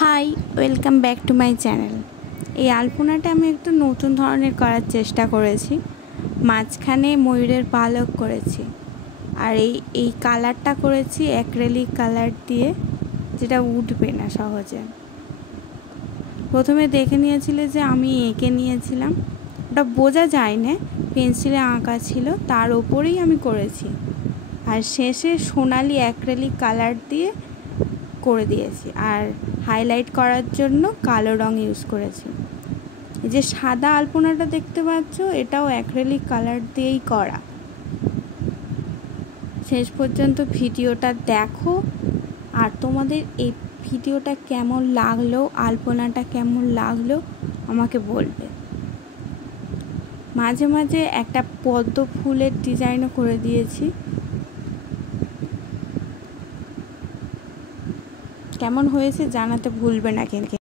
High, welcome back to my channel. এই আলপনাটা আমি একটু নতুন ধরনের করার চেষ্টা করেছি। মাঝখানে ময়ূরের পালক করেছি, আর এই কালারটা করেছি অ্যাক্রেলিক কালার দিয়ে, যেটা উঠবে না সহজে। প্রথমে দেখে নিয়েছিলে যে আমি এঁকে নিয়েছিলাম, ওটা বোঝা যায় না, পেন্সিলে আঁকা ছিল, তার ওপরেই আমি করেছি। আর শেষে সোনালি অ্যাক্রেলিক কালার দিয়ে করে দিয়েছি, আর হাইলাইট করার জন্য কালো রং ইউজ করেছি। এই যে সাদা আলপনাটা দেখতে পাচ্ছ, এটাও অ্যাক্রেলিক কালার দিয়েই করা। শেষ পর্যন্ত ভিডিওটা দেখো, আর তোমাদের এই ভিডিওটা কেমন লাগলো, আলপনাটা কেমন লাগলো আমাকে বলবে। মাঝে মাঝে একটা পদ্ম ফুলের ডিজাইনও করে দিয়েছি। কেমন হয়েছে জানাতে ভুলবে না কিন্তু।